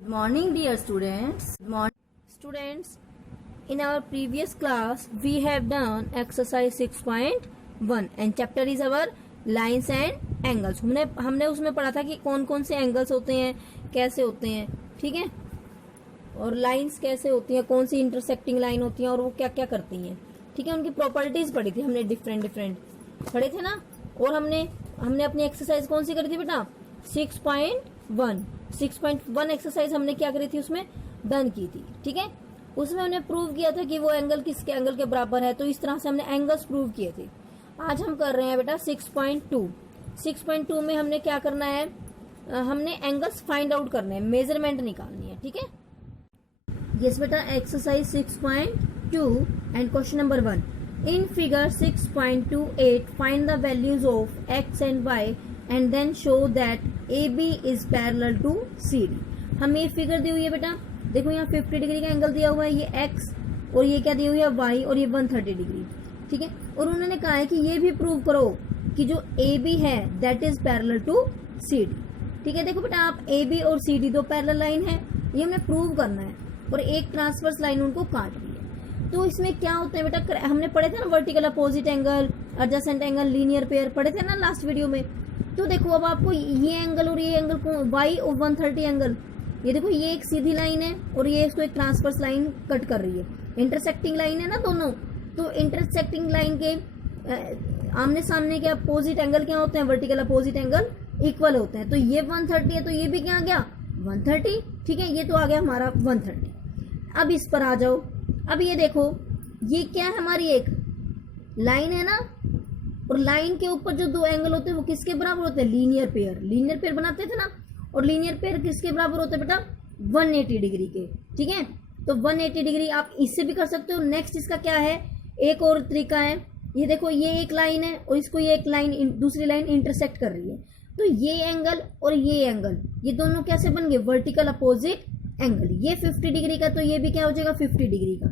Good morning, dear students. Good morning, students. In our previous class, we have done exercise 6.1 and chapter is our lines and angles. हमने उसमें पढ़ा था कि कौन कौन से एंगल्स होते हैं, कैसे होते हैं, ठीक है, और लाइंस कैसे होती हैं, कौन सी इंटरसेक्टिंग लाइन होती है और वो क्या क्या करती हैं, ठीक है, उनकी प्रॉपर्टीज पढ़ी थी हमने, डिफरेंट पढ़े थे ना। और हमने अपनी एक्सरसाइज कौन सी करी थी बेटा? 6.1 एक्सरसाइज हमने क्या करी थी, उसमें डन की थी, ठीक है। उसमें हमने प्रूव किया था कि वो एंगल किसके एंगल के बराबर है, तो इस तरह से हमने एंगल्स प्रूव किए थे। आज हम कर रहे हैं बेटा 6.2 में हमने क्या करना है, हमने एंगल्स फाइंड आउट करने हैं, मेजरमेंट निकालनी है, ठीक है। यस बेटा, exercise 6.2 and question number 1। In figure 6.28 find the values of x and y and then show that AB is parallel to CD। हमें ये फिगर दी हुई है बेटा, देखो यहाँ 50 डिग्री का एंगल दिया हुआ है, ये X और ये क्या दी हुई है Y और ये 130 डिग्री, ठीक है। और उन्होंने कहा है कि ये भी प्रूव करो कि जो AB है that is parallel to CD, ठीक है। देखो बेटा, आप AB और CD दो पैरेलल लाइन है, ये हमें प्रूव करना है, और एक ट्रांसवर्स लाइन उनको काट रही है। तो इसमें क्या होता है बेटा, हमने पढ़े थे ना vertical opposite angle, adjacent angle, linear pair पढ़े थे ना लास्ट वीडियो में। तो देखो अब आपको ये एंगल और ये एंगल y और 130 एंगल, ये देखो ये एक सीधी लाइन है और ये इसको एक ट्रांसवर्स लाइन कट कर रही है, इंटरसेक्टिंग लाइन है ना दोनों। तो इंटरसेक्टिंग लाइन के आमने सामने के अपोजिट एंगल क्या होते हैं, वर्टिकल अपोजिट एंगल इक्वल होते हैं। तो ये 130 है तो ये भी क्या आ गया 130, ठीक है, ये तो आ गया हमारा 130। अब इस पर आ जाओ, अब ये देखो ये क्या है, हमारी एक लाइन है ना, और लाइन के ऊपर जो दो एंगल होते हैं वो किसके बराबर होते हैं, लीनियर पेयर बनाते थे ना। और लीनियर पेयर किसके बराबर होते हैं बेटा, 180 डिग्री के, ठीक है। तो 180 डिग्री आप इससे भी कर सकते हो। नेक्स्ट इसका क्या है, एक और तरीका है, ये देखो ये एक लाइन है और इसको ये एक लाइन दूसरी लाइन इंटरसेक्ट कर रही है। तो ये एंगल और ये एंगल, ये दोनों कैसे बन गए, वर्टिकल अपोजिट एंगल। ये 50 डिग्री का तो ये भी क्या हो जाएगा 50 डिग्री का।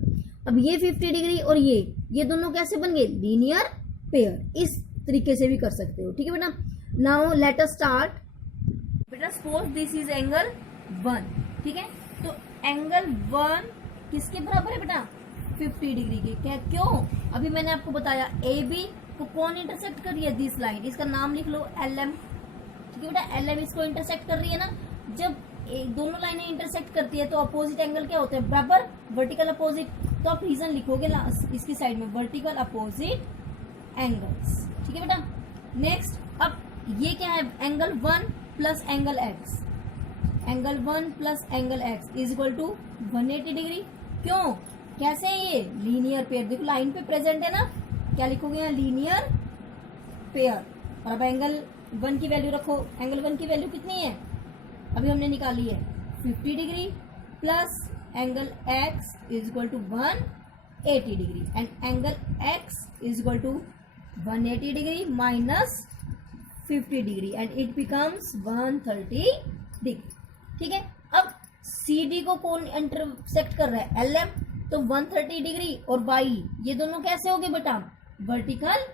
अब ये 50 डिग्री और ये दोनों कैसे बन गए, लीनियर पेयर। इस तरीके से भी कर सकते हो, ठीक है बेटा। नाउ लेट अस स्टार्ट बेटा। सपोज दिस इज एंगल 1, ठीक है। तो एंगल 1 किसके बराबर है बेटा, 50 डिग्री के। क्या, क्यों, अभी मैंने आपको बताया AB को कौन इंटरसेक्ट कर रही है, दिस लाइन, इसका नाम लिख लो LM, ठीक है बेटा। LM इसको इंटरसेक्ट कर रही है ना। जब दोनों लाइनें इंटरसेक्ट करती है तो अपोजिट एंगल क्या होते हैं, बराबर, वर्टिकल अपोजिट। तो आप रीजन लिखोगे इसकी साइड में, वर्टिकल अपोजिट एंगल्स, ठीक है बेटा। नेक्स्ट, अब ये क्या है, angle 1 plus angle x, angle 1 plus angle x is equal to 180 degree. क्यों, कैसे है ये, लीनियर पेयर। देखो लाइन पे प्रेजेंट है ना, क्या लिखोगे यहाँ, लीनियर पेयर। और अब एंगल 1 की वैल्यू रखो, एंगल 1 की वैल्यू कितनी है, अभी हमने निकाली है 50 degree, plus angle x is equal to 180 degree and angle x is equal to 180 degree minus 50 degree and it becomes 130 degree, ठीक है। अब CD को कौन इंटरसेक्ट कर रहा है, LM, तो 130 डिग्री और y, ये दोनों कैसे हो गए बेटा, वर्टिकल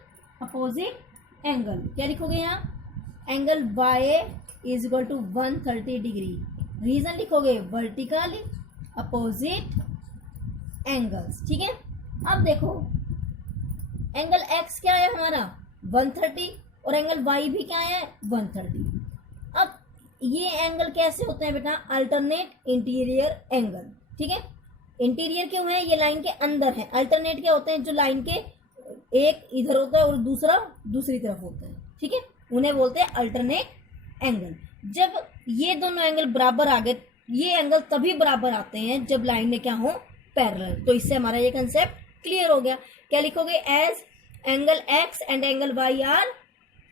अपोजिट एंगल। क्या लिखोगे यहाँ, angle y is equal to 130 degree. Reason लिखोगे, वर्टिकल अपोजिट एंगल्स, ठीक है। अब देखो एंगल x क्या है हमारा 130 और एंगल y भी क्या है 130। अब ये एंगल कैसे होते हैं बेटा, अल्टरनेट इंटीरियर एंगल, ठीक है। इंटीरियर क्यों है, ये लाइन के अंदर है। अल्टरनेट क्या होते हैं, जो लाइन के एक इधर होता है और दूसरा दूसरी तरफ होता है, ठीक है, उन्हें बोलते हैं अल्टरनेट एंगल। जब ये दोनों एंगल बराबर आ गए, ये एंगल तभी बराबर आते हैं जब लाइन में क्या हो, पैरेलल। तो इससे हमारा ये कंसेप्ट क्लियर हो गया। क्या लिखोगे, as angle x and angle y are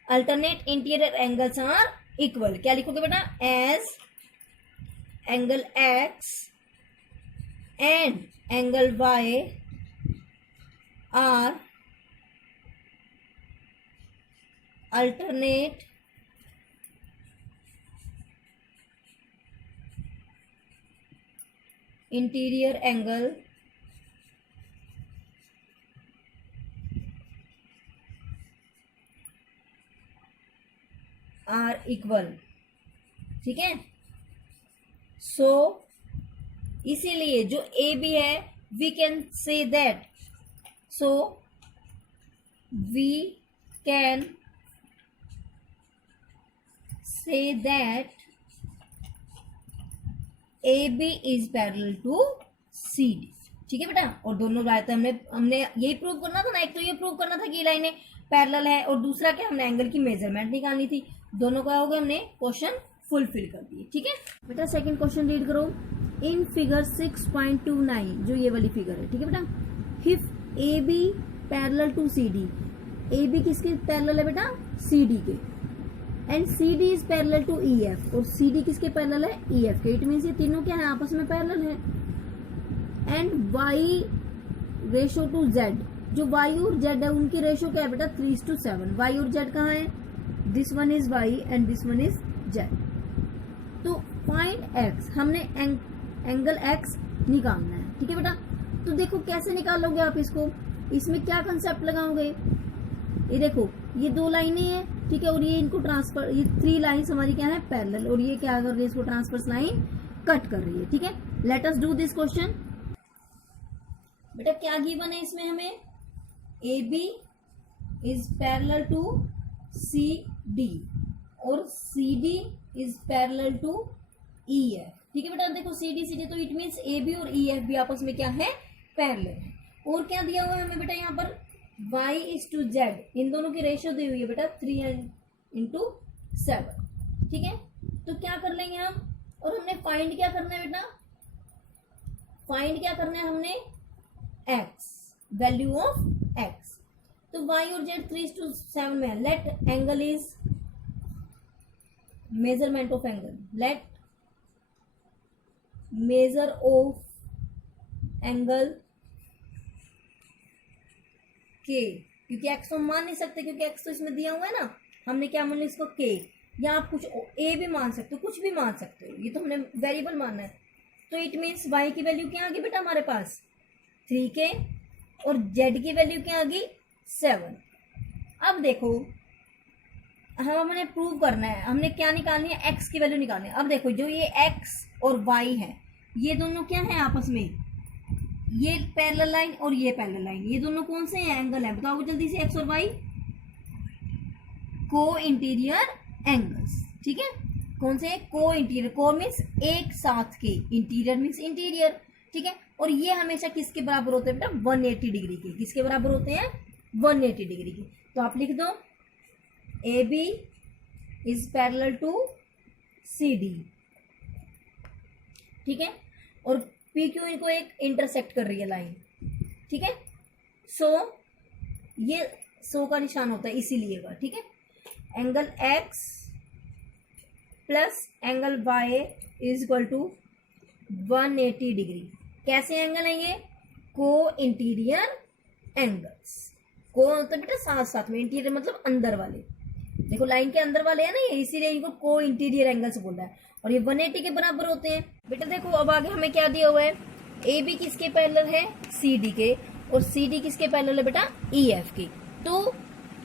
alternate interior angles are equal. क्या लिखोगे बेटा, as angle x and angle y are alternate interior angle are equal, ठीक है। सो इसीलिए जो ए बी है we can say that, so we can say that A B is parallel to C D. ठीक है बेटा, और दोनों लाइन हमने यही प्रूव करना था ना, एक तो ये प्रूव करना था कि लाइनें पैरेलल है, और दूसरा क्या, हमने एंगल की मेजरमेंट निकालनी थी। दोनों का हो गया, हमने क्वेश्चन फुलफिल कर दिए। ठीक है बेटा, सेकंड क्वेश्चन रीड करो। इन फिगर 6.29 जो ये वाली फिगर है, ठीक है बेटा, if A B parallel to C D, A B किसके पैरेलल है बेटा, सी डी के, and C D is parallel to E F, और सी डी किसके पैरेलल है, ई एफ के। इट मीन्स ये तीनों क्या है, आपस में पैरेलल है। And y ratio to z, जो वाई और जेड है उनकी रेशो क्या है बेटा, 3:7। वाई और जेड कहाँ है, this one is y and this one is z. तो फाइंड एक्स, हमने एंगल एक्स निकालना है। ठीक है बेटा, तो देखो कैसे निकालोगे आप इसको, इसमें क्या कंसेप्ट लगाओगे, ये देखो ये दो लाइनें हैं, ठीक है, और ये इनको ट्रांसफर, ये 3 लाइन्स हमारी क्या है, पैरेलल, और ये क्या कर रही है, इसको ट्रांसफर्स लाइन कट कर रही है। ठीक है, let us do this question. बेटा क्या गिवन है इसमें हमें, A B is parallel to C D और C D is parallel to E F. ठीक है बेटा, देखो सी डी तो इट मीन्स ए बी और ई एफ भी आपस में क्या है, पैरेलल है। और क्या दिया हुआ है हमें बेटा यहाँ पर, y इज टू जेड, इन दोनों की रेशियो दी हुई है बेटा 3:7। ठीक है, तो क्या कर लेंगे हम, और हमने फाइंड क्या करना है बेटा, फाइंड क्या करना है हमने, x, वैल्यू ऑफ x। तो y और z 3:7 में है। Let angle is measurement of angle, let measure of angle के, क्योंकि x तो मान नहीं सकते, क्योंकि x तो इसमें दिया हुआ है ना, हमने क्या मान लिया इसको k, या आप कुछ a भी मान सकते हो, कुछ भी मान सकते हो, ये तो हमने वेरिएबल मानना है। तो इट मीन्स y की वैल्यू क्या आ गई बेटा हमारे पास, 3k, और z की वैल्यू क्या आ गई, 7। अब देखो हमने प्रूव करना है, हमने क्या निकालनी है, x की वैल्यू निकालनी है। अब देखो जो ये x और y है, ये दोनों क्या है आपस में, ये पैरेलल लाइन और ये पैरेलल लाइन, ये दोनों कौन से हैं, एंगल है, बताओ जल्दी से, x और y को इंटीरियर एंगल्स। ठीक है, कौन से, को इंटीरियर, को मीन्स एक साथ के, इंटीरियर मीन्स इंटीरियर। ठीक है, और ये हमेशा किसके बराबर होते हैं बेटा, 180 डिग्री के, किसके बराबर होते हैं, 180 डिग्री के। तो आप लिख दो A B is parallel to C D. ठीक है, और पी क्यू इनको एक इंटरसेक्ट कर रही है लाइन। ठीक है, सो ये सो का निशान होता है इसीलिए। ठीक है, angle x plus angle Y is equal to 180 degree. कैसे एंगल है ये, को इंटीरियर एंगल्स। को मतलब बेटा साथ साथ में, इंटीरियर मतलब अंदर वाले, देखो लाइन के अंदर वाले हैं ना ये, इसीलिए इनको को इंटीरियर एंगल्स बोला है, और ये 180 के बराबर होते हैं। बेटा देखो अब आगे हमें क्या दिया हुआ है, ए बी किसके पैरेलल है, सी डी के, और सी डी किसके पैरेलल है बेटा, ई एफ के। तो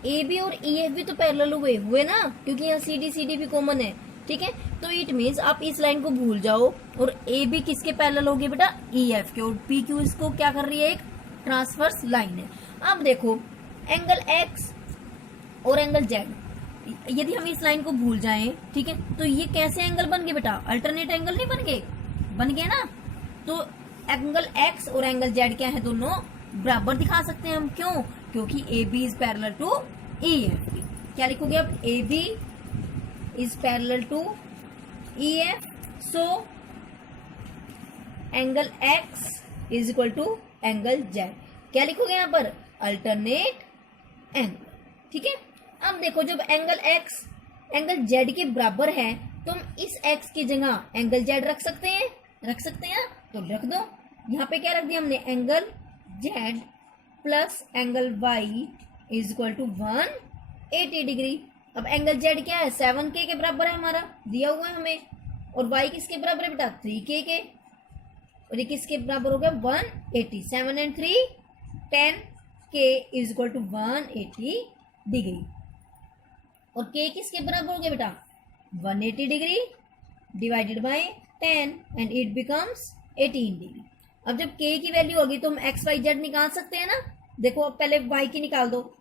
ए बी और ई एफ भी तो पैरेलल हुए ना, क्योंकि यहाँ सी डी भी कॉमन है। ठीक है, तो इट मीन्स आप इस लाइन को भूल जाओ, और ए बी किसके पैरेलल होगी बेटा, ई एफ के, और पी क्यू इसको क्या कर रही है, एक ट्रांसवर्स लाइन है। अब देखो एंगल एक्स और एंगल जेड, यदि हम इस लाइन को भूल जाएं, ठीक है, तो ये कैसे एंगल बन गए बेटा, अल्टरनेट एंगल नहीं बन गए ना। तो एंगल एक्स और एंगल जेड क्या है, दोनों बराबर दिखा सकते हैं हम, क्यों, क्योंकि A B is parallel to E F. क्या लिखोगे अब, A B is parallel to E F, so angle x is equal to angle z. क्या लिखोगे यहाँ पर, अल्टरनेट एंगल। ठीक है, अब देखो जब एंगल एक्स एंगल जेड के बराबर है, तो हम इस एक्स की जगह एंगल जेड रख सकते हैं तो रख दो। यहाँ पे क्या रख दिया हमने, angle z plus angle Y is equal to 180 degree. अब एंगल जेड क्या है, 7k के बराबर है हमारा, दिया हुआ है हमें, और वाई किसके बराबर है बेटा, 3k के, और ये किसके बराबर हो गया, 180। 7 and 3 10k is equal to 180 degree, और k किसके बराबर हो गया बेटा, 180 degree divided by 10 and it becomes 18 degree. अब जब k की वैल्यू होगी तो हम x y z निकाल सकते हैं ना। देखो अब पहले y की निकाल दो।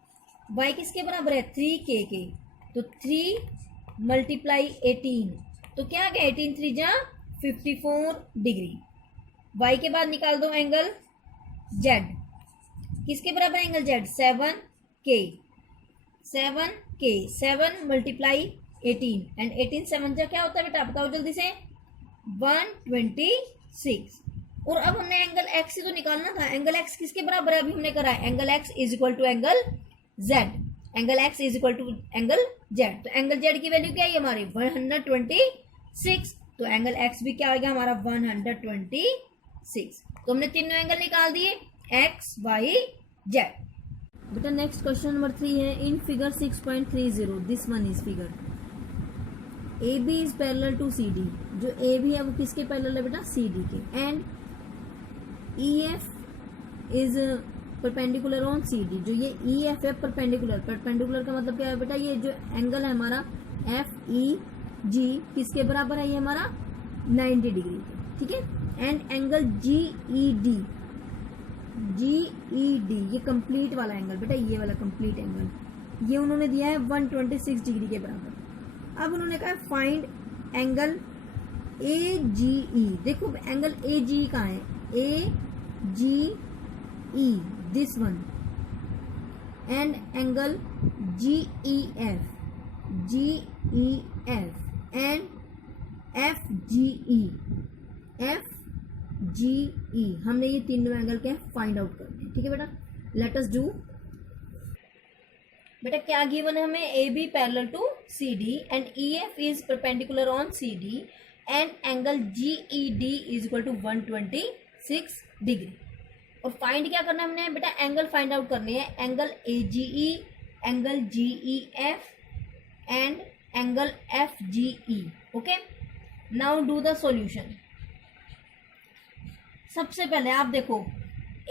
y किसके बराबर है 3k के, तो 3 मल्टीप्लाई 18, तो क्या आ गया 18 3 जा 54 डिग्री। y के बाद निकाल दो एंगल z, किसके बराबर angle z 7k, 7 multiply 18 and 18 7 जा क्या होता है बेटा बताओ जल्दी से 126। और अब हमने एंगल x ही तो निकालना था। एंगल x किसके बराबर है अभी हमने करा है angle x is equal to angle z, angle x is equal to angle z। तो एंगल z की वैल्यू क्या है हमारी 126, तो एंगल x भी क्या आ गया हमारा 126। तो हमने तीनों एंगल निकाल दिए x y z। बेटा नेक्स्ट क्वेश्चन नंबर 3 है in figure 6.30 this one is figure AB is parallel to CD। जो AB है वो किसके पैरेलल है बेटा CD के, and EF is perpendicular on CD। जो ये EF है परपेंडिकुलर, परपेंडिकुलर का मतलब क्या है बेटा ये जो एंगल है हमारा FEG किसके बराबर है ये हमारा 90 डिग्री के, ठीक है। एंड एंगल GED ये कंप्लीट वाला एंगल बेटा, ये वाला कंप्लीट एंगल ये उन्होंने दिया है 126 डिग्री के बराबर। अब उन्होंने कहा फाइंड एंगल AGE। देखो एंगल AGE कहाँ है AGE this one, and angle GEF and FGE हमने ये तीनों एंगल के फाइंड आउट करने हैं, ठीक है बेटा। Let us do. बेटा क्या गिवन है हमें AB parallel to CD and EF is perpendicular on CD and angle GED is equal to 126 degree. और फाइंड क्या करना है हमने बेटा एंगल फाइंड आउट करने हैं, angle AGE, angle GEF and angle FGE। Okay now do the solution. सबसे पहले आप देखो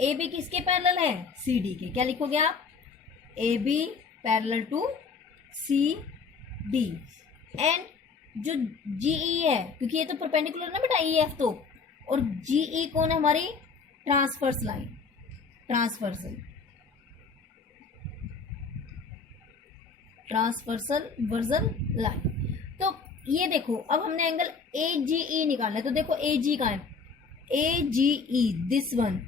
AB किसके पैरेलल है CD के, क्या लिखोगे आप AB parallel to CD and जो GE है क्योंकि ये तो परपेंडिकुलर ना बेटा EF तो, और GE कौन है हमारी transverse line, transversal verbal line. तो ये देखो अब हमने एंगल AGE निकालना है, तो देखो AG कहाँ है AGE दिस वन,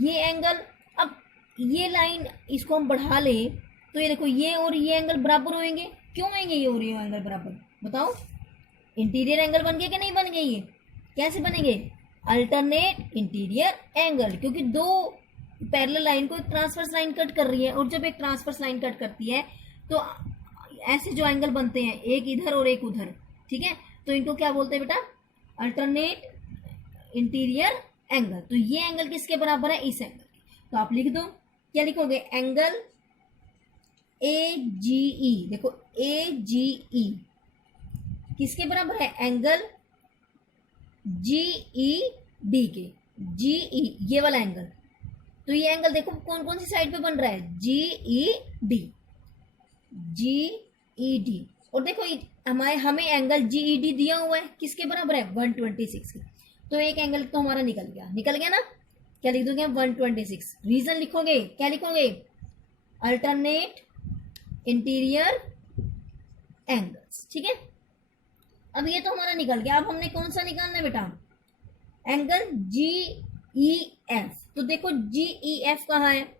ये एंगल। अब ये लाइन इसको हम बढ़ा लें तो ये देखो ये और ये एंगल बराबर होंगे। क्यों होंगे ये और ये एंगल बराबर बताओ, इंटीरियर एंगल बन गए कि नहीं बन गए, ये कैसे बनेंगे अल्टरनेट इंटीरियर एंगल, क्योंकि दो पैरेलल लाइन को एक ट्रांसवर्स लाइन कट कर रही है, और जब एक ट्रांसवर्स लाइन कट करती है तो ऐसे जो एंगल बनते हैं एक इधर और एक उधर, ठीक है, तो इनको क्या बोलते हैं बेटा अल्टरनेट इंटीरियर एंगल। तो ये एंगल किसके बराबर है इस एंगल के, तो आप लिख दो क्या लिखोगे एंगल AGE। देखो AGE किसके बराबर है एंगल GED के, GE ये वाला एंगल। तो ये एंगल देखो कौन कौन सी साइड पे बन रहा है GED। और देखो हमें एंगल GED दिया हुआ है किसके बराबर है 126 के, तो एक एंगल तो हमारा निकल गया ना। क्या लिख दोगे 126। रीजन लिखोगे क्या लिखोगे अल्टरनेट इंटीरियर एंगल्स, ठीक है। अब ये तो हमारा निकल गया, अब हमने कौन सा निकालना है बेटा एंगल GEF। तो देखो GEF कहाँ है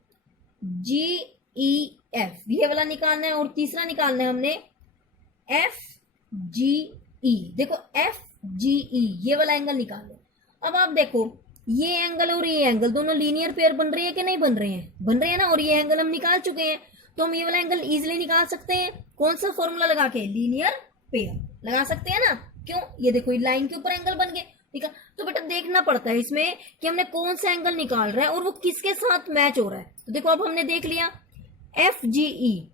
GEF ये वाला निकालना है, और तीसरा निकालना है हमने FGE। देखो FGE ये वाला एंगल निकाल लो। अब आप देखो ये एंगल और ये एंगल दोनों लीनियर पेयर बन रही है कि नहीं बन रहे हैं ना, और ये एंगल हम निकाल चुके हैं, तो हम ये वाला एंगल इजीली निकाल सकते हैं। कौन सा फॉर्मूला लगा के लीनियर पेयर लगा सकते हैं ना। क्यों ये देखो ये लाइन के ऊपर एंगल बन गए, ठीक है। तो बेटा देखना पड़ता है इसमें कि हमने कौन सा एंगल निकाल रहा है और वो किसके साथ मैच हो रहा है। तो देखो अब हमने देख लिया FGE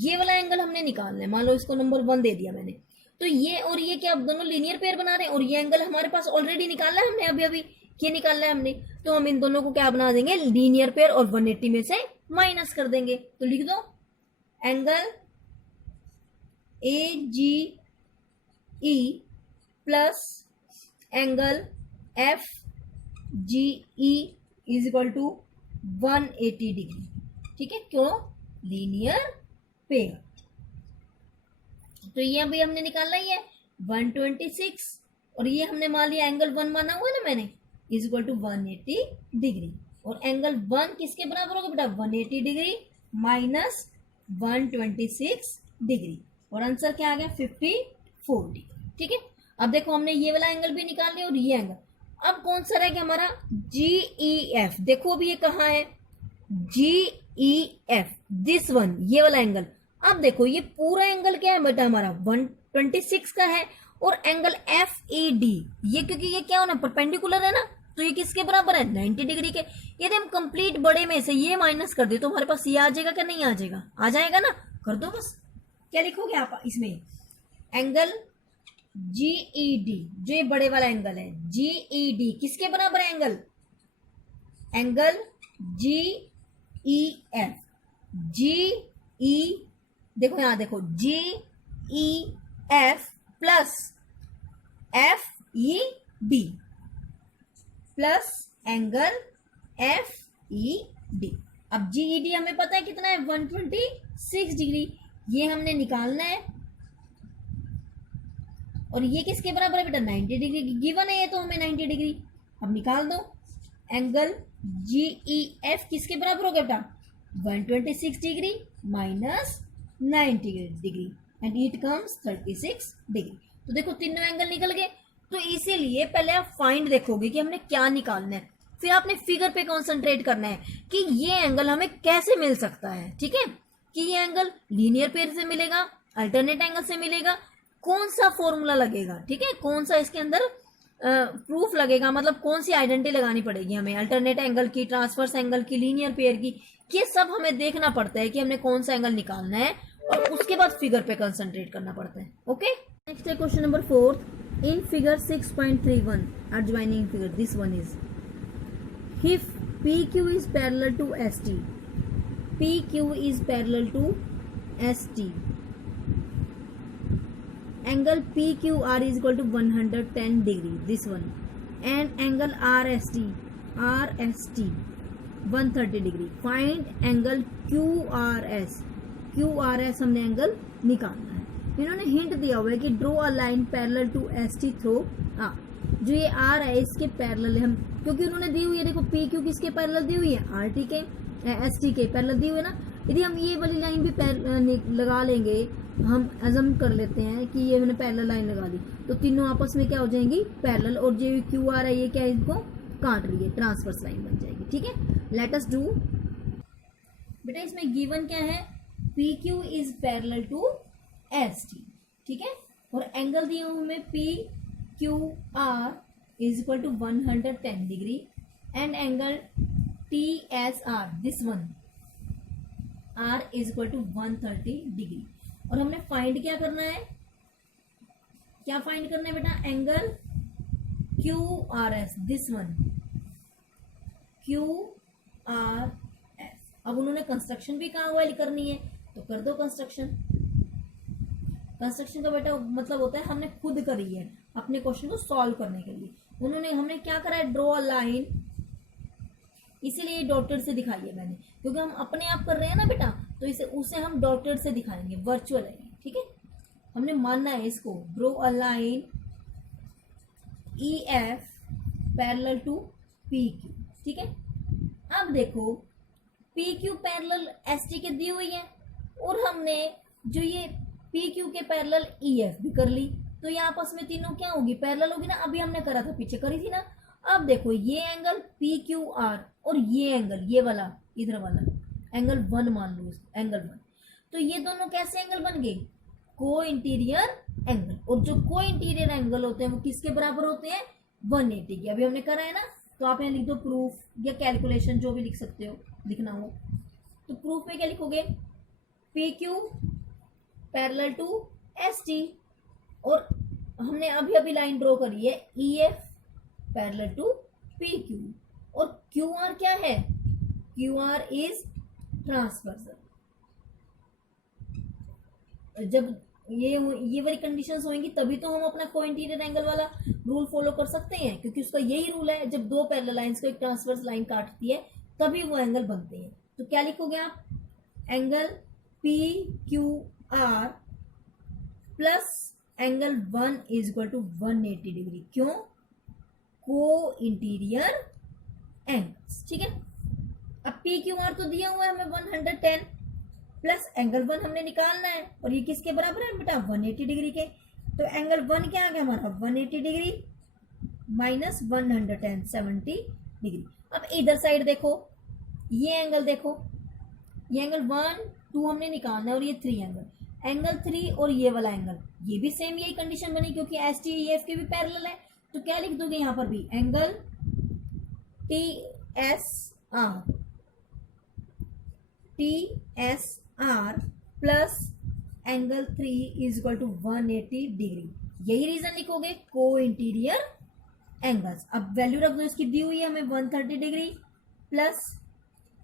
ये वाला एंगल हमने निकालना है, मान लो इसको नंबर 1 दे दिया मैंने, तो ये और ये क्या दोनों लीनियर पेयर बना रहे हैं, और ये एंगल हमारे पास ऑलरेडी निकाला है हमने, अभी ये निकालना है हमने, तो हम इन दोनों को क्या बना देंगे लीनियर पेयर, और 180 में से माइनस कर देंगे। तो लिख दो angle AGE plus angle F G E is equal to 180 degree. ठीक है, क्यों? Linear pair. तो ये अभी हमने निकालना ही है 126, और ये हमने मान लिया एंगल 1 माना हुआ ना मैंने, इज इक्वल टू 180 डिग्री। और एंगल 1 किसके बराबर होगा बेटा? 180 डिग्री माइनस 126 डिग्री, और आंसर क्या आ गया? 54 डिग्री। ठीक है, अब देखो हमने ये वाला एंगल भी निकाल लिया और ये एंगल। अब कौन सा रह गया हमारा? GEF। देखो अभी ये कहाँ है? GEF, दिस वन, ये वाला एंगल। अब देखो ये पूरा एंगल क्या है बेटा? हमारा 126 का है, और एंगल FED, ये क्योंकि ये क्या होना, परपेंडिकुलर है ना, तो ये किसके बराबर है? 90 डिग्री के। यदि हम कंप्लीट बड़े में से ये माइनस कर दे तो हमारे पास ये आ जाएगा क्या? नहीं आ जाएगा? आ जाएगा ना। कर दो बस। क्या लिखोगे आप इसमें? एंगल GED, जो ये बड़े वाला एंगल है, GED किसके बराबर है एंगल? Angle GEF। GE, देखो यहां देखो, GEF plus FED plus angle FED। अब GED हमें पता है कितना है? 126 डिग्री। ये हमने निकालना है, और ये किसके बराबर है बेटा? 90 डिग्री गिवन है ये तो हमें 90 डिग्री। अब निकाल दो। एंगल GEF किसके बराबर हो गया बेटा? 126 degree minus 90 degree, and it comes 36 degree. तो देखो तीनों एंगल निकल गए। तो इसीलिए पहले आप फाइंड देखोगे कि हमने क्या निकालना है, फिर आपने फिगर पे कंसंट्रेट करना है कि ये एंगल हमें कैसे मिल सकता है। ठीक है, कि ये एंगल लीनियर पेयर से मिलेगा, अल्टरनेट एंगल से मिलेगा, कौन सा फॉर्मूला लगेगा। ठीक है, कौन सा इसके अंदर प्रूफ लगेगा, मतलब कौन सी आइडेंटिटी लगानी पड़ेगी हमें, अल्टरनेट एंगल की, ट्रांसवर्स एंगल की, लीनियर पेयर की। ये सब हमें देखना पड़ता है कि हमने कौन सा एंगल निकालना है, और उसके बाद फिगर पे कंसंट्रेट करना पड़ता है। ओके, नेक्स्ट है question number 4। In figure 6.31 adjoining figure, this one is if PQ is parallel to ST, PQ is parallel to ST, angle PQR is equal to 110 degree, this one, and angle RST 130 degree. Find angle QRS, QRS हमने angle निकालना है। इन्होंने hint दिया हुआ है कि draw a line parallel to ST through R, जो ये R है इसके पैरेलल है हम, क्योंकि उन्होंने दी हुई है, देखो PQ किसके पैरेलल दी हुई है? RT के, ST के पैरेलल दी हुई है ना। यदि हम ये वाली लाइन भी लगा लेंगे, हम अजम कर लेते हैं कि ये हमने पैरेलल लाइन लगा दी, तो तीनों आपस में क्या हो जाएंगी? पैरेलल। और जो QR है ये क्या है? इसको काट रही है, ट्रांसवर्स लाइन बन जाएगी। ठीक है, लेट अस डू। बेटा इसमें गिवन क्या है? PQ is parallel to ST। ठीक है, और एंगल दिए हुए हमें PQR is equal to 110 degree, and angle TSR, this one, R is equal to 130 degree. और हमने फाइंड क्या करना है? क्या फाइंड करना है बेटा? Angle QRS, this one, QRS। अब उन्होंने कंस्ट्रक्शन भी कहा हुआ है करनी है, तो कर दो कंस्ट्रक्शन। कंस्ट्रक्शन का बेटा मतलब होता है हमने खुद करी है अपने क्वेश्चन को सॉल्व करने के लिए। हमने क्या करा है? ड्रॉ अ लाइन, इसीलिए डॉटेड से दिखाई है मैंने, क्योंकि हम अपने आप कर रहे हैं ना बेटा, तो उसे हम डॉटेड से दिखाएंगे, वर्चुअल है। ठीक है, हमने मानना है इसको। Draw a line EF parallel to PQ। ठीक है, अब देखो PQ पैरेलल ST के दी हुई है, और हमने जो ये PQ के पैरेलल EF भी कर ली, तो ये आपस में तीनों क्या होगी? पैरेलल होगी ना। अभी हमने करा था, पीछे करी थी ना। अब देखो ये एंगल PQR और ये एंगल, ये वाला इधर वाला एंगल 1 मान लो, एंगल 1, तो ये दोनों कैसे एंगल बन गए? को इंटीरियर एंगल। और जो को इंटीरियर एंगल होते हैं वो किसके बराबर होते हैं? 180 के। अभी हमने करा है ना, तो आप यहाँ लिख दो प्रूफ या कैलकुलेशन, जो भी लिख सकते हो, लिखना हो तो। प्रूफ में क्या लिखोगे? PQ पैरेलल टू ST, और हमने अभी अभी लाइन ड्रॉ करी है EF पैरेलल टू PQ, और QR क्या है? QR is transversal. जब ये वाली कंडीशंस होंगी तभी तो हम अपना को इंटीरियर एंगल वाला रूल फॉलो कर सकते हैं, क्योंकि उसका यही रूल है, जब दो पैरेलल लाइंस को एक ट्रांसवर्स लाइन काटती है तभी वो एंगल बनते हैं। तो क्या लिखोगे आप, angle P Q R plus angle 1 is equal to 180 degree. क्यों, को इंटीरियर एंगल्स, ठीक है। अब पी क्यू आर तो दिया हुआ है हमें 110 प्लस एंगल 1 हमने निकालना है, और ये किसके बराबर है बेटा, 180 डिग्री के। तो एंगल 1 क्या आ गया हमारा, 180 डिग्री माइनस 110 70 डिग्री। अब इधर साइड देखो, ये एंगल देखो, ये एंगल 1 2 हमने निकालना है और ये 3 एंगल 3 और ये वाला एंगल, ये भी सेम यही कंडीशन बनी, क्योंकि एस टी एफ के भी पैरेलल है। तो क्या लिख दोगे यहां पर भी, angle T S R plus angle 3 is equal to 180 degree. यही रीजन लिखोगे, को इंटीरियर एंगल्स। अब वैल्यू रख दो, इसकी दी हुई है हमें 130 degree plus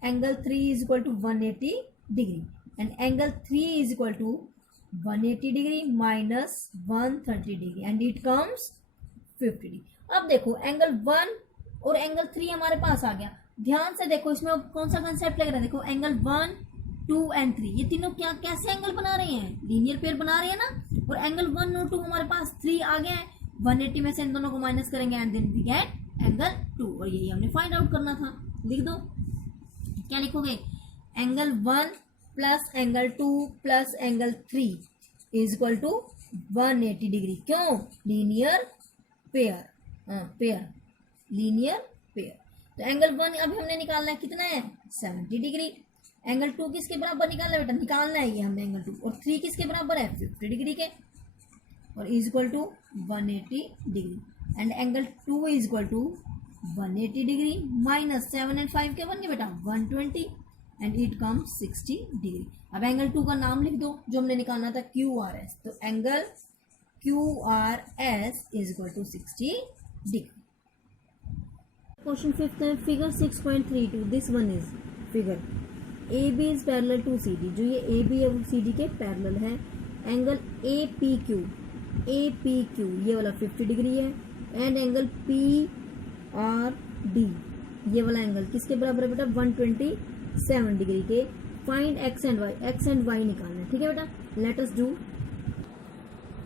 angle 3 is equal to 180 degree, and angle 3 is equal to 180 degree minus 130 degree, and it comes 50 degree. अब देखो एंगल 1 और एंगल 3 हमारे पास आ गया। ध्यान से देखो, इसमें अब कौन सा कंसेप्ट लग रहा है, देखो एंगल 1 2 एंड 3 ये तीनों क्या कैसे एंगल बना रहे हैं, लीनियर पेयर बना रहे हैं ना। और एंगल 1 और 2 हमारे पास 3 आ गया है, 180 में से इन दोनों को माइनस करेंगे and then we get angle 2, और यही हमने फाइंड आउट करना था। लिख दो, क्या लिखोगे, angle 1 plus angle 2 plus angle 3 is equal to 180 degree. क्यों, लीनियर पेयर, लीनियर पेयर। तो एंगल 1 अभी हमने निकालना है, कितना है, 70 डिग्री। एंगल 2 किसके बराबर निकालना है बेटा, निकालना है ये हमने एंगल 2, और 3 किसके बराबर है, 50 डिग्री के, और is equal to 180 degree, and angle 2 is equal to 180 degree minus 7 and 5 क्या बन गया बेटा, 120, एंड इट कम्स 60 डिग्री। अब एंगल 2 का नाम लिख दो जो हमने निकालना था, क्यू आर एस। तो angle Q R S is equal to 60 degree. Question 5 है, figure 6.32, this one is figure A B is parallel to C D. जो ये ए बी और सी डी के पैरेलल है। एंगल ए पी क्यू ये वाला 50 degree है, and angle P R D ये वाला एंगल किसके बराबर है बेटा, 127 डिग्री के। फाइंड एक्स एंड वाई निकालना है, ठीक है बेटा। Let us do.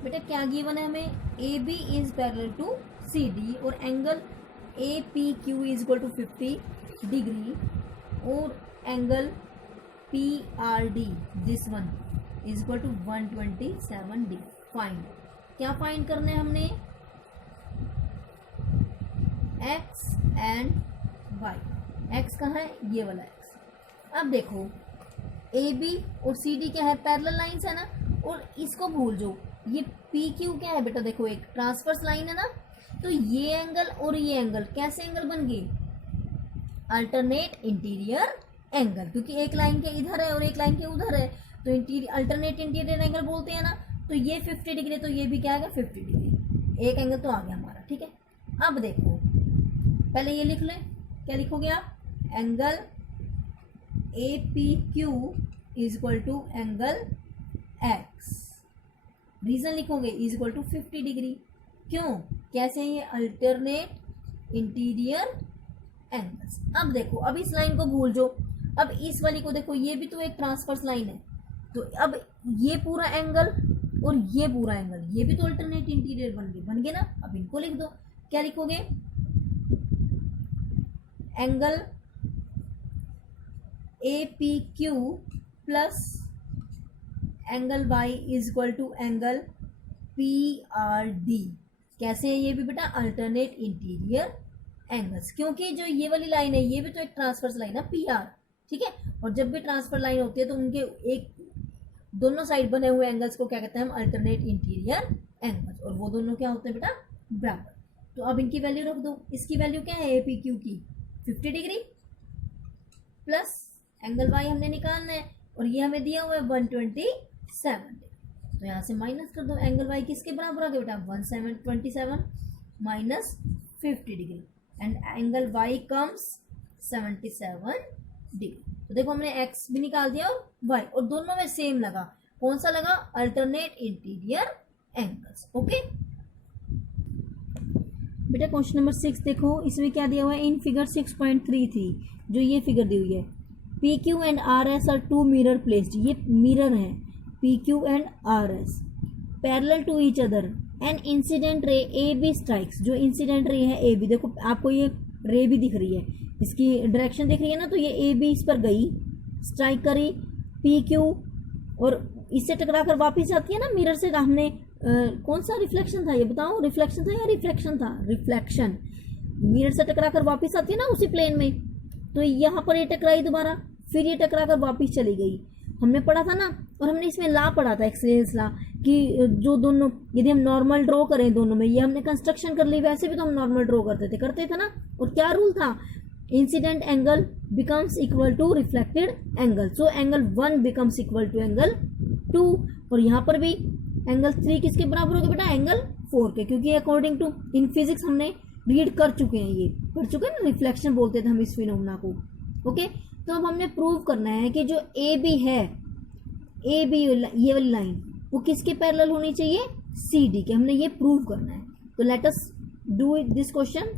बेटा क्या गिवन है हमें, A B is parallel to C D और angle A P Q is equal to 50 degree, और angle P R D this one is equal to 127 degree. Find, क्या फाइंड करना है हमने, एक्स एंड वाई। एक्स कहाँ है, ये वाला एक्स। अब देखो ए बी और सी डी क्या है, पैरेलल लाइंस है ना, और इसको भूल जाओ, ये पी क्यू क्या है बेटा, देखो एक ट्रांसवर्स लाइन है ना। तो ये एंगल और ये एंगल कैसे एंगल बन गए, अल्टरनेट इंटीरियर एंगल, क्योंकि एक लाइन के इधर है और एक लाइन के उधर है, तो अल्टरनेट इंटीरियर एंगल बोलते हैं ना। तो ये 50 डिग्री, तो ये भी क्या आएगा 50 डिग्री, एक एंगल तो आ गया हमारा, ठीक है। अब देखो पहले ये लिख लें, क्या लिखोगे आप, angle A P Q is equal to angle X, reason लिखोगे इज इक्वल टू 50 डिग्री। क्यों, कैसे, ये अल्टरनेट इंटीरियर एंगल्स। अब देखो, अब इस लाइन को भूल जाओ, अब इस वाली को देखो, ये भी तो एक ट्रांसवर्स लाइन है। तो अब ये पूरा एंगल और ये पूरा एंगल, ये भी तो अल्टरनेट इंटीरियर बन गए ना। अब इनको लिख दो, क्या लिखोगे, angle A P Q plus angle Y is equal to angle P R D. कैसे है ये भी बेटा, अल्टरनेट इंटीरियर एंगल्स, क्योंकि जो ये वाली लाइन है ये भी तो एक ट्रांसवर्स लाइन है पी आर, ठीक है। और जब भी ट्रांसफर लाइन होती है तो उनके एक दोनों साइड बने हुए एंगल्स को क्या कहते हैं हम, अल्टरनेट इंटीरियर एंगल्स, और वो दोनों क्या होते हैं बेटा, बराबर। तो अब इनकी वैल्यू रख दो, इसकी वैल्यू क्या है, ए पी क्यू की 50 डिग्री प्लस एंगल वाई हमने निकालना है, और ये हमें दिया हुआ है 127 डिग्री। तो यहाँ से माइनस कर दो, एंगल वाई किसके बराबर आ गया बेटा, 127 minus 50 degree, and angle Y comes 77 degree. तो देखो हमने एक्स भी निकाल दिया और वाई, और दोनों में सेम लगा, कौन सा लगा, अल्टरनेट इंटीरियर एंगल्स। ओके बेटा क्वेश्चन नंबर 6 देखो, इसमें क्या दिया हुआ है, इन फिगर 6.3 थी जो ये फिगर दी हुई है, P Q and R S are two mirror placed, ये मिरर है P Q and R S parallel to each other and incident ray A B strikes, जो इंसिडेंट रे है ए बी, देखो आपको ये रे भी दिख रही है, इसकी डायरेक्शन दिख रही है ना, तो ये ए बी इस पर गई, स्ट्राइक करी पी क्यू और इससे टकरा कर वापिस आती है ना मिरर से, हमने कौन सा रिफ्लेक्शन था ये बताओ, रिफ्लेक्शन था या रिफ्लेक्शन था, रिफ्लेक्शन, मिरर से टकरा कर वापिस आती है ना उसी प्लेन में, तो यहाँ पर ये टकराई दोबारा, फिर ये टकरा कर वापिस चली गई, हमने पढ़ा था ना, और हमने इसमें ला पढ़ा था, एक्सलेंस ला, कि जो दोनों यदि हम नॉर्मल ड्रॉ करें दोनों में, ये हमने कंस्ट्रक्शन कर ली, वैसे भी तो हम नॉर्मल ड्रॉ करते थे ना, और क्या रूल था, incident angle becomes equal to reflected angle, so angle 1 becomes equal to angle 2, और यहाँ पर भी एंगल 3 किसके बराबर होगा बेटा, एंगल 4 के, क्योंकि अकॉर्डिंग टू इन फिजिक्स हमने रीड कर चुके हैं, ये पढ़ चुके हैं ना, रिफ्लेक्शन बोलते थे हम इस फिनोमेना को। ओके तो अब हमने प्रूव करना है कि जो ए बी है, ए बी ये वाली लाइन वो किसके पैरेलल होनी चाहिए, सी डी के, हमने ये प्रूव करना है। तो late us do it this question.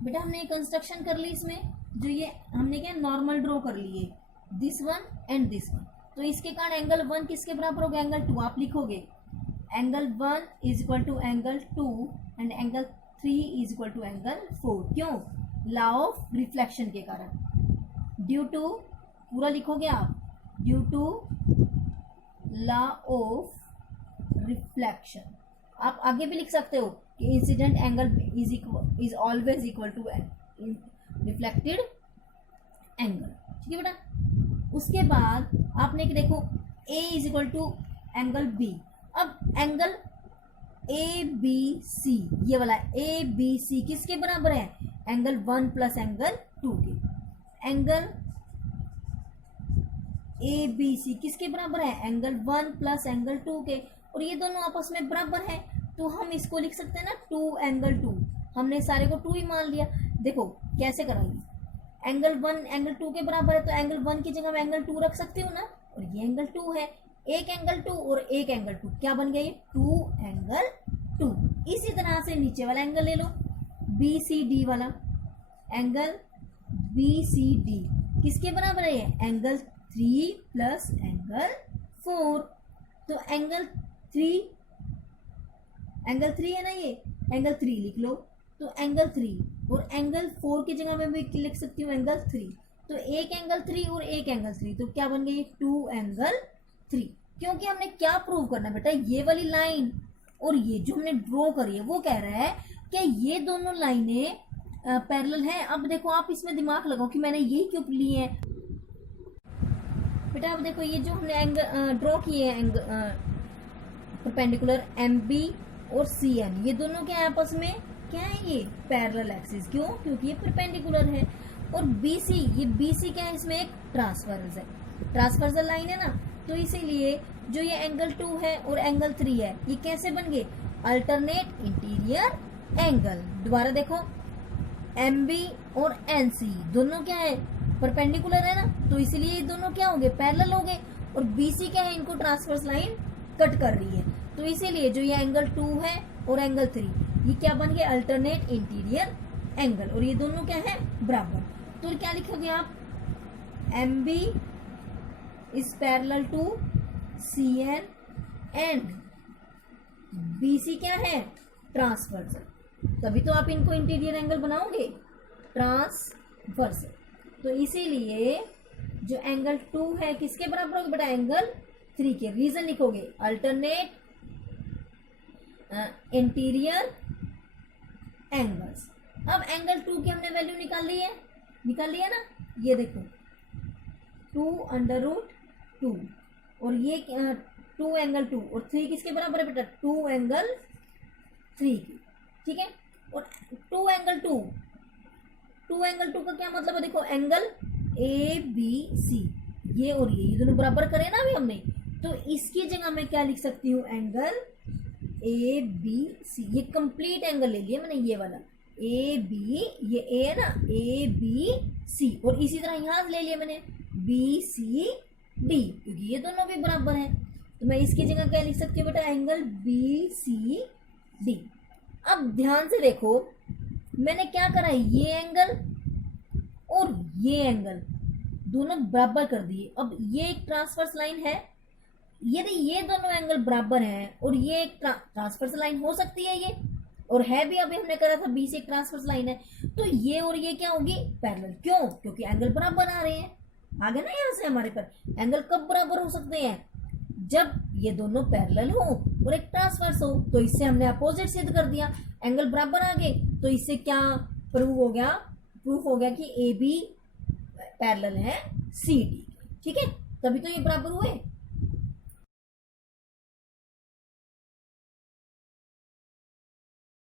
बेटा हमने कंस्ट्रक्शन कर ली इसमें, जो ये हमने क्या नॉर्मल ड्रॉ कर लिए, this one and this one, तो इसके कारण एंगल 1 किसके बराबर होगा, एंगल 2, आप लिखोगे angle 1 is equal to angle 2 and angle 3 is equal to angle 4, क्यों, लॉ ऑफ रिफ्लेक्शन के कारण, ड्यू टू, पूरा लिखोगे आप, due to law of reflection, आप आगे भी लिख सकते हो कि incident angle is always equal to reflected angle, ठीक है बेटा। उसके बाद आपने देखो a is equal to angle b, अब एंगल ए बी सी, ये वाला ए बी सी किसके बराबर है, एंगल 1 प्लस एंगल 2 के, एंगल ए बी सी किसके बराबर है, एंगल 1 प्लस एंगल 2 के, और ये दोनों आपस में बराबर है, तो हम इसको लिख सकते हैं ना 2 एंगल 2, हमने सारे को 2 ही मान लिया। देखो कैसे कराएंगे, एंगल 1 एंगल 2 के बराबर है, तो एंगल 1 की जगह मैं एंगल 2 रख सकती हूँ ना, और ये एंगल 2 है, एक एंगल 2 और एक एंगल 2, क्या बन गया ये 2 एंगल 2। इसी तरह से नीचे वाला एंगल ले लो, बी सी डी वाला, एंगल बी सी डी किसके बराबर है, ये एंगल 3 प्लस एंगल 4, तो एंगल 3 है ना, ये एंगल 3 लिख लो, तो एंगल 3 और एंगल 4 की जगह मैं भी लिख सकती हूँ एंगल 3, तो एक एंगल 3 और एक एंगल 3, तो क्या बन गई 2 एंगल 3, क्योंकि हमने क्या प्रूव करना है बेटा, ये वाली लाइन और ये जो हमने ड्रॉ करी है वो कह रहा है कि ये दोनों लाइनें पैरेलल हैं। अब देखो आप इसमें दिमाग लगाओ कि मैंने यही क्यों लिए हैं बेटा, अब देखो ये जो हमने एंगल ड्रॉ किए हैं परपेंडिकुलर एम बी और सी एन, ये दोनों क्या है आपस में, क्या है ये पैरेलल एक्सिस, क्यों, क्योंकि ये परपेंडिकुलर है, और बी सी, ये बी सी क्या है, इसमें एक ट्रांसफर्स है, ट्रांसफर्सल लाइन है ना, तो इसीलिए जो ये एंगल 2 है और एंगल 3 है, ये कैसे बन गए, अल्टरनेट इंटीरियर एंगल। दोबारा देखो एम बी और एन सी दोनों क्या है, परपेंडिकुलर है ना, तो इसीलिए ये दोनों क्या होंगे, पैरेलल होंगे, और बी सी क्या है, इनको ट्रांसफर्स लाइन कट कर रही है, तो इसीलिए जो ये एंगल 2 है और एंगल 3 ये क्या बन गए, अल्टरनेट इंटीरियर एंगल, और ये दोनों क्या है, बराबर। तो क्या लिखोगे आप, M B is parallel to C N and B C क्या है, ट्रांसवर्सल, तभी तो आप इनको इंटीरियर एंगल बनाओगे, ट्रांसवर्सल। तो इसीलिए जो एंगल 2 है किसके बराबर होगा बेटा, एंगल 3 के, रीजन लिखोगे अल्टरनेट इंटीरियर एंगल्स। अब एंगल 2 की हमने वैल्यू निकाल ली है ना, ये देखो 2 अंडर रूट 2, और ये 2 एंगल 2 और 3 किसके बराबर है बेटा, 2 एंगल 3 की, ठीक है। और 2 एंगल 2 का क्या मतलब है, देखो एंगल ए बी सी, ये और ये दोनों बराबर करे ना अभी हमने, तो इसकी जगह मैं क्या लिख सकती हूँ, एंगल ए बी सी, ये कंप्लीट एंगल ले लिया मैंने, ये वाला ए बी, ये ए है ना, ए बी सी, और इसी तरह यहां ले लिया मैंने बी सी डी, क्योंकि ये दोनों भी बराबर हैं। तो मैं इसकी जगह क्या लिख सकती हूँ बेटा, एंगल बी सी डी। अब ध्यान से देखो, मैंने क्या करा है, ये एंगल और ये एंगल दोनों बराबर कर दिए। अब ये एक ट्रांसवर्स लाइन है, यदि ये दोनों एंगल बराबर हैं और ये एक ट्रांसवर्स लाइन हो सकती है ये, और है भी, अभी हमने करा था बी से एक ट्रांसवर्स लाइन है, तो ये और ये क्या होगी, पैरेलल। क्यों, क्योंकि एंगल बराबर आ रहे हैं। आगे ना यहां से हमारे पर एंगल कब बराबर हो सकते हैं, जब ये दोनों पैरेलल हो और एक ट्रांसवर्स हो। तो इससे हमने अपोजिट सिद्ध कर दिया, एंगल बराबर आ गए, तो इससे क्या प्रूव हो गया, प्रूफ हो गया कि ए बी पैरेलल है सी डी। ठीक है, तभी तो ये बराबर हुए।